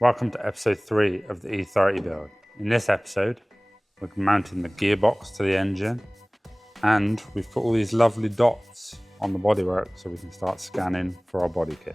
Welcome to episode 3 of the E30 build. In this episode, we're mounting the gearbox to the engine, and we've put all these lovely dots on the bodywork so we can start scanning for our body kit.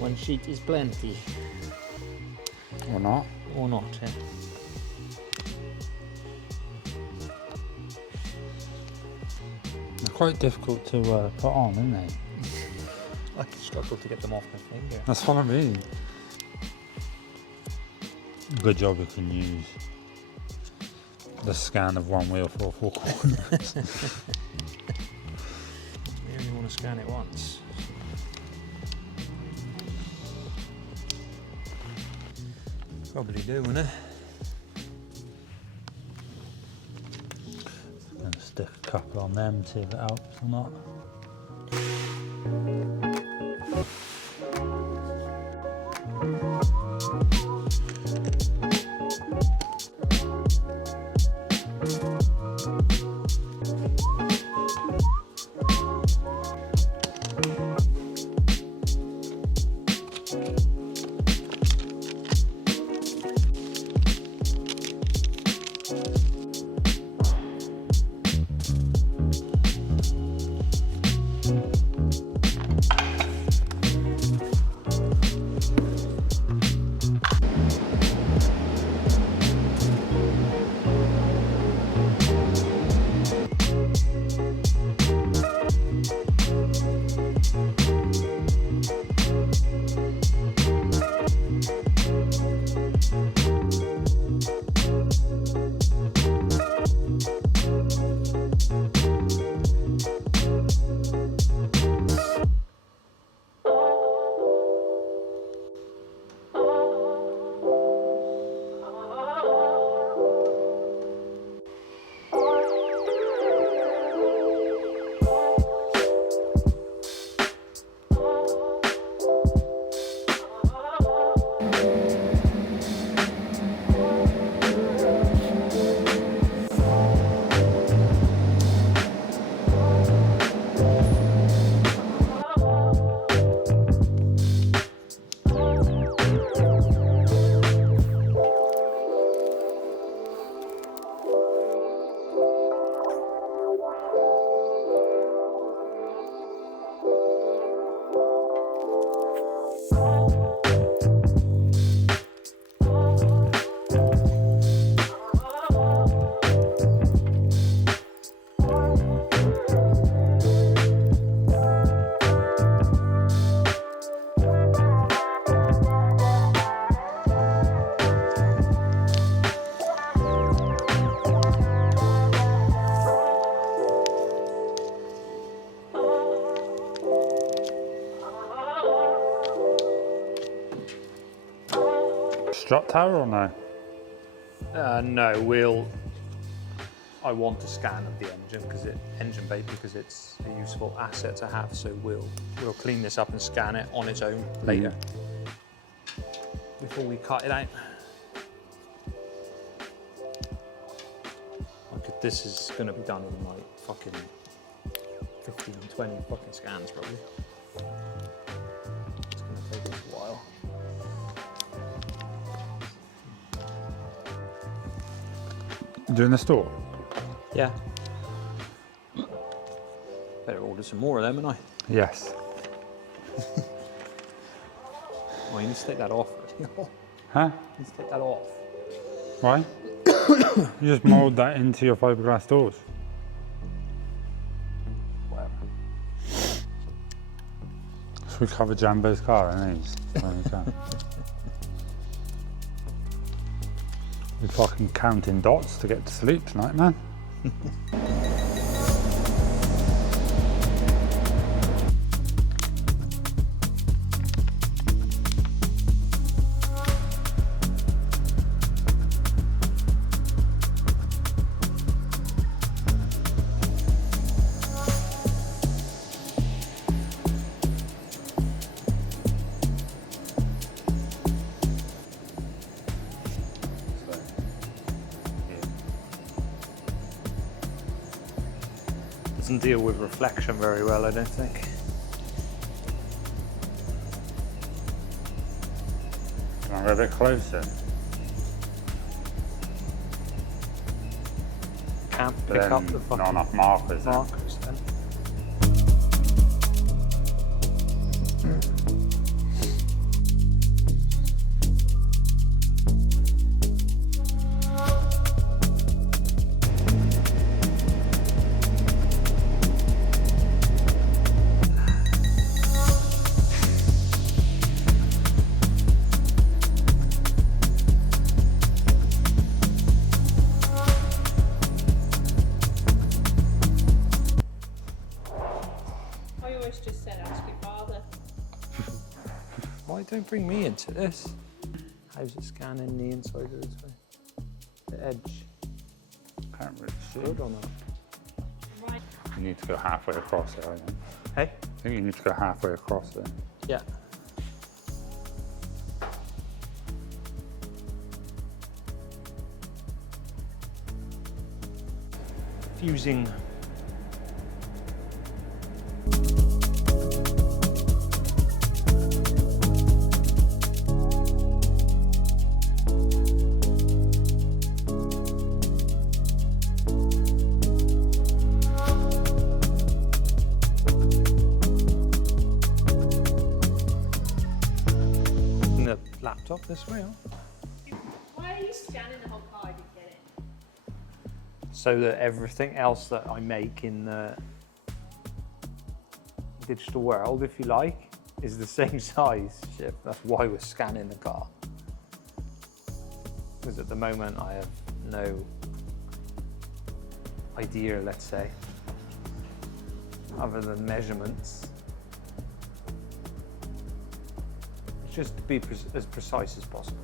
One sheet is plenty. Or not. Or not, yeah. They're quite difficult to put on, aren't they? I struggle to get them off my finger. That's what I mean. Good job we can use the scan of one wheel for 4 corners. We only want to scan it once. Probably do, wouldn't it? I'm going to stick a couple on them, see if it helps or not. Strut tower or no? No, I want to scan of the engine bay because it's a useful asset to have. So we'll clean this up and scan it on its own later before we cut it out. This is going to be done in like fucking 15, 20 fucking scans probably. It's going to take us a while. Doing the store? Yeah. Better order some more of them, hadn't I? Yes. Well, you need to take that off. Huh? You need to take that off. Why? You just mould that into your fiberglass doors. Whatever. Should we cover Jambo's car in these? When we can? We're fucking counting dots to get to sleep tonight, man. Doesn't deal with reflection very well, I don't think. Can I go a bit closer? Can't pick up the fucking not enough markers. markers then. Joyce just said ask your father. Why don't bring me into this? How's it scanning the inside of this way? The edge. Can't really see. Good or not? Right. You need to go halfway across there, I think. Hey? I think you need to go halfway across there. Yeah. Fusing. The laptop this way, huh? Why are you scanning the whole car? I didn't get it. So that everything else that I make in the digital world, if you like, is the same size ship. That's why we're scanning the car. Because at the moment I have no idea, let's say, other than measurements. It's just to be as precise as possible.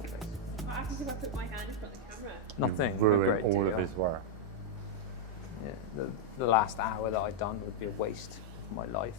What happens if I put my hand in front of the camera? Nothing. You've a ruined great all deal. of his work. Yeah, the last hour that I've done would be a waste of my life.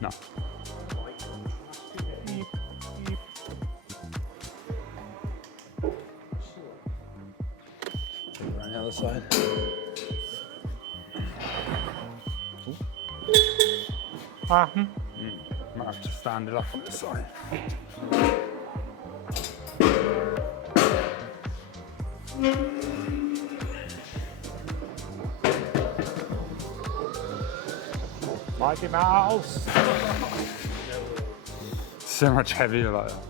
No. Around the other side. Might have to stand it up on the side. Mighty Mouse! So much heavier like that.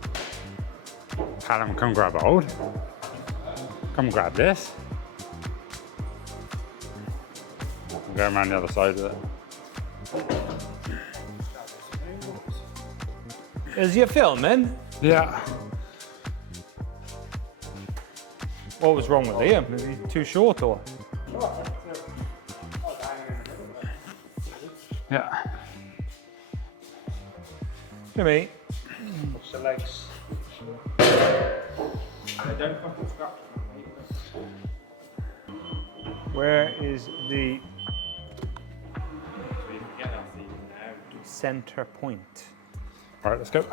Callum, come grab hold. Come grab this. I'm going around the other side of it. Is you filming? Yeah. What was wrong with Liam? Is he too short or? Yeah. Give me. What's the legs? They don't come from scratch. Where is the center point? All right, let's go.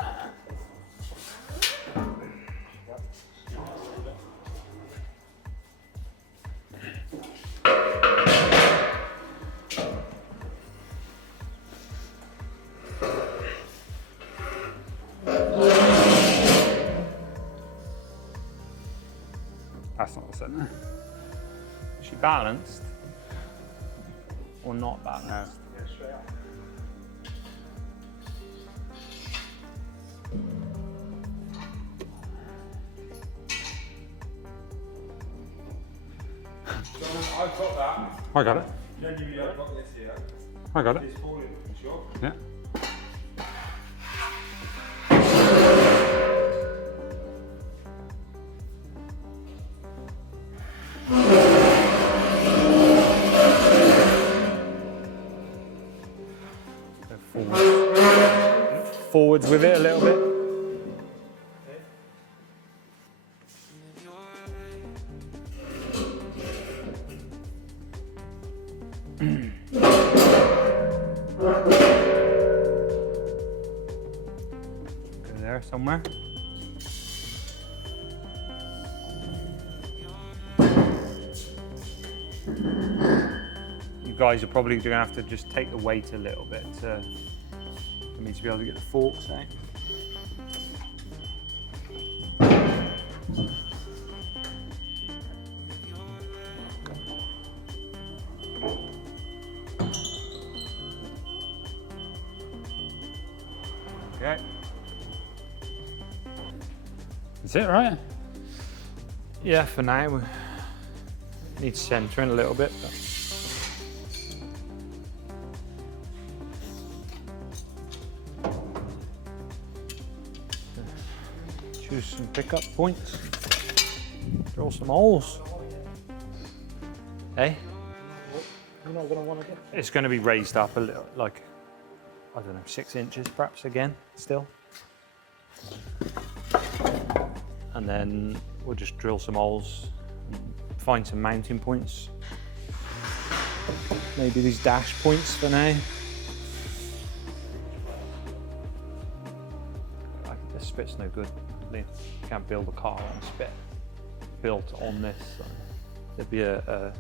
That's not the center. Is she balanced or not balanced? Yeah, straight up. I've got that. I got it. Genuinely, I've got this here. I got it. It's falling, for sure. Yeah. Forwards with it a little bit. Go there somewhere. You guys are probably going to have to just take the weight a little bit for me to be able to get the forks out. Okay. Is it right? Yeah, for now we need centering a little bit. But... choose some pickup points. Drill some holes. Hey? You're not going to want to get. It's going to be raised up a little, like, I don't know, 6 inches perhaps again, still. And then we'll just drill some holes, find some mounting points. Maybe these dash points for now. This spit's no good. You can't build a car on spit built on this. So there'd be I've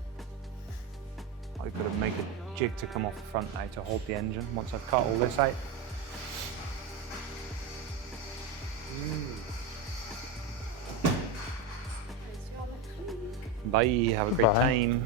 got to make a jig to come off the front now to hold the engine once I've cut all this out. Bye, have a great time.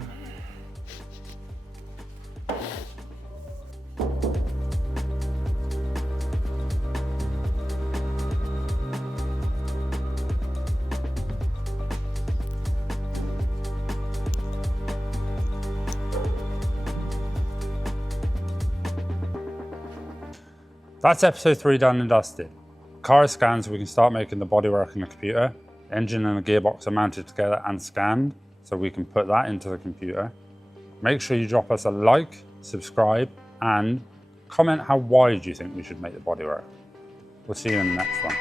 That's episode 3 done and dusted. Car is scanned so we can start making the bodywork in the computer. Engine and the gearbox are mounted together and scanned so we can put that into the computer. Make sure you drop us a like, subscribe, and comment how wide you think we should make the bodywork. We'll see you in the next one.